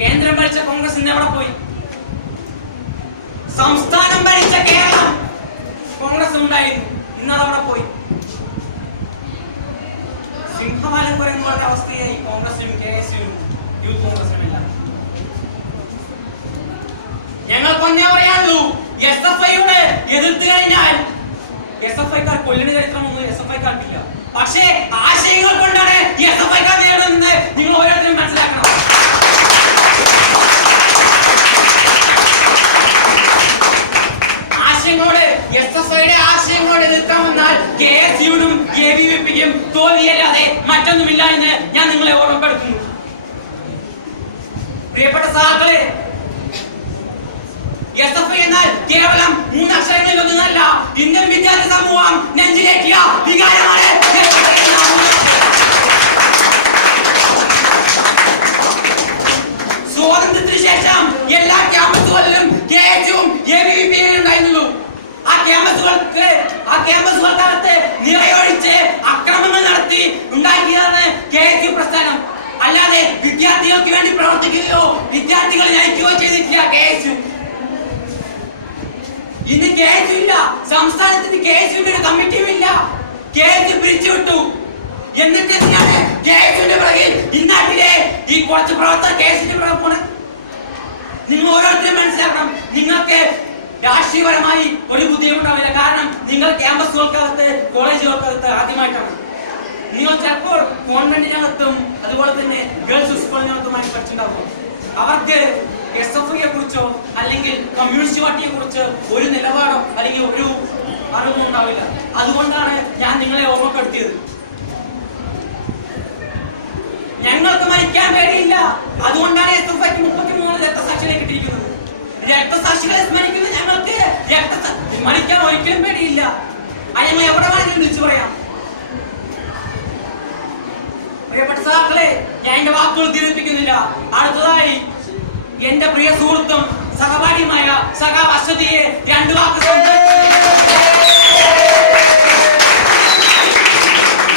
കേന്ദ്രം ഭരിച്ച കോൺഗ്രസ് ഇന്ന് എവിടെ പോയി? സംസ്ഥാനം ഭരിച്ച കേരളം കോൺഗ്രസ് ഉണ്ടായിരുന്നു, ഇന്നത് അവിടെ പോയി. സിംഹവാലം കുരങ്ങ് പോലത്തെ അവസ്ഥയായി കോൺഗ്രസിനും KSU യൂത്ത് കോൺഗ്രസിനും എല്ലാം. ഞങ്ങൾക്ക് ഒന്നേ പറയാനുള്ളൂ, SFIയോട് എതിർത്ത് കഴിഞ്ഞാൽ SFIക്കാർ കൊല്ലുന്ന ചരിത്രമൊന്നും SFIക്കാർക്കില്ല. പക്ഷേ ആശയങ്ങൾ കൊണ്ടാണ് SFIക്കാർ നേടുന്നത്. നിങ്ങൾ ഓരോരുത്തരും മനസ്സിലാക്കണം. ആശയങ്ങളോട് SFIയുടെ ആശയങ്ങളോട് എതിർക്കാൻ വന്നാൽ KSUവിനും ABVPക്കും തോൽവിയല്ലാതെ മറ്റൊന്നുമില്ല എന്ന് ഞാൻ നിങ്ങളെ ഓർമ്മപ്പെടുത്തുന്നു. പ്രിയപ്പെട്ട സഹാക്കളെ, SFI എന്നാൽ കേവലം 3 അക്ഷരങ്ങളിൽ ഒന്നല്ല. ഇന്ത്യൻ വിദ്യാർത്ഥി സമൂഹം നെഞ്ചിലേറ്റിയ വികാരമാണ്. സ്വാതന്ത്ര്യത്തിന് ശേഷം എല്ലാ ക്യാമ്പസുകളിലും KSUവും ABVPയും ഉണ്ടായിരുന്നുള്ളൂ. ആ ക്യാമ്പസുകൾക്കകത്ത് നിറയൊഴിച്ച് അക്രമങ്ങൾ നടത്തി ഉണ്ടാക്കിയതാണ് KSU പ്രസ്ഥാനം. അല്ലാതെ വിദ്യാർത്ഥികൾക്ക് വേണ്ടി പ്രവർത്തിക്കുകയോ വിദ്യാർത്ഥികളെ നയിക്കുകയോ ചെയ്തിട്ടില്ല KSU. ഇന്ന് KSU ഇല്ല, സംസ്ഥാനത്തിന് KSUവിന്റെ കമ്മിറ്റിയും ഇല്ല. KSU പിരിച്ചുവിട്ടു. എന്നിട്ട് എന്തിനാണ് KSUവിന്റെ പിറകിൽ ഇന്നാട്ടിലെ ഈ കുറച്ച് പ്രവർത്തകർ KSUവിന്റെ പിറകെ പോണേ? നിങ്ങൾ ഓരോരുത്തരും മനസ്സിലാക്കണം, നിങ്ങൾക്ക് രാഷ്ട്രീയപരമായി ഒരു ബുദ്ധിമുട്ടാവില്ല. കാരണം നിങ്ങൾ ക്യാമ്പസുകൾക്കകത്ത് കോളേജുകൾക്കകത്ത് ആദ്യമായിട്ടാണ്. നിങ്ങൾ ചിലപ്പോൾ കോൺവെന്റിനകത്തും അതുപോലെ തന്നെ ഗേൾസ് സ്കൂളിനകത്തുമായി പഠിച്ചിട്ടുണ്ടാകും. അവർക്ക് SFIയെ കുറിച്ചോ അല്ലെങ്കിൽ കമ്മ്യൂണിസ്റ്റ് പാർട്ടിയെ കുറിച്ച് ഒരു നിലപാടോ അല്ലെങ്കിൽ ഒരു അറിവും ഉണ്ടാവില്ല. അതുകൊണ്ടാണ് ഞാൻ നിങ്ങളെ ഓർമ്മപ്പെടുത്തിയത്. ഞങ്ങൾക്ക് മരിക്കാൻ പേടിയില്ല. അതുകൊണ്ടാണ് SFIക്ക് 33 രക്തസാക്ഷികളെ കിട്ടിയിരിക്കുന്നത്. രക്തസാക്ഷികളെ സ്മരിക്കുന്ന ഞങ്ങൾക്ക് മരിക്കാൻ ഒരിക്കലും പേടിയില്ല. അത് ഞങ്ങൾ എവിടെ വേണമെങ്കിലും വിളിച്ചു പറയാം. പ്രിയപ്പെട്ട സഹാക്കളെ, ഞാൻ എന്റെ വാക്കുകൾ ദീർഘിപ്പിക്കുന്നില്ല. അടുത്തതായി എന്റെ പ്രിയ സുഹൃത്തും സഹപാഠിയുമായ സഖാവ് അശ്വതിയെ 2 വാക്ക്